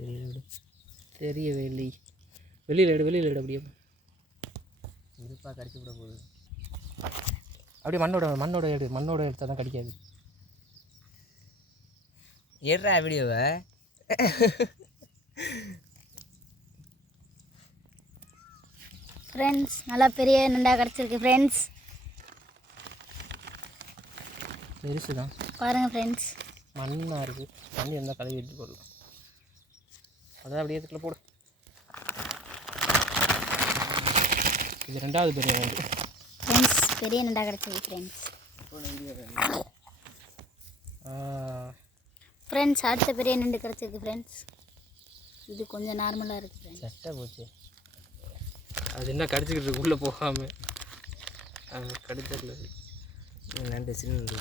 தெரியல விடு, தெரியவே இல்லை. வெளியில் எடு அப்படியே இருப்பா, கடிச்சு விட போகுது. அப்படியே மண்ணோட எடுத்தால் தான் கடிக்காது. ஏறா வீடியோவை. ஃப்ரெண்ட்ஸ் நல்லா பெரிய நண்டா கிடச்சிருக்கு ஃப்ரெண்ட்ஸ். பெருசு தான் பாருங்கள் ஃப்ரெண்ட்ஸ். மண்ணாக இருக்குது, தண்ணி இருந்தால் கழுவி எடுத்து போடலாம். அதான் அப்படியே இதுக்குள்ள போடு. இது 2வது பெரிய நண்டு ஃப்ரெண்ட்ஸ். பெரிய நண்டா கிடச்சிருக்கு ஃப்ரெண்ட்ஸ். ஃப்ரெண்ட்ஸ் அடுத்த பெரிய நண்டு கிடச்சிருக்கு ஃப்ரெண்ட்ஸ். இது கொஞ்சம் நார்மலாக இருக்குது ஃப்ரெண்ட்ஸ். சட்டை போச்சு, அது என்ன கடிச்சிக்கிட்டு இருக்கு உள்ளே போகாமல். அது கடிச்சிடல நண்டு, சின்ன நண்டு.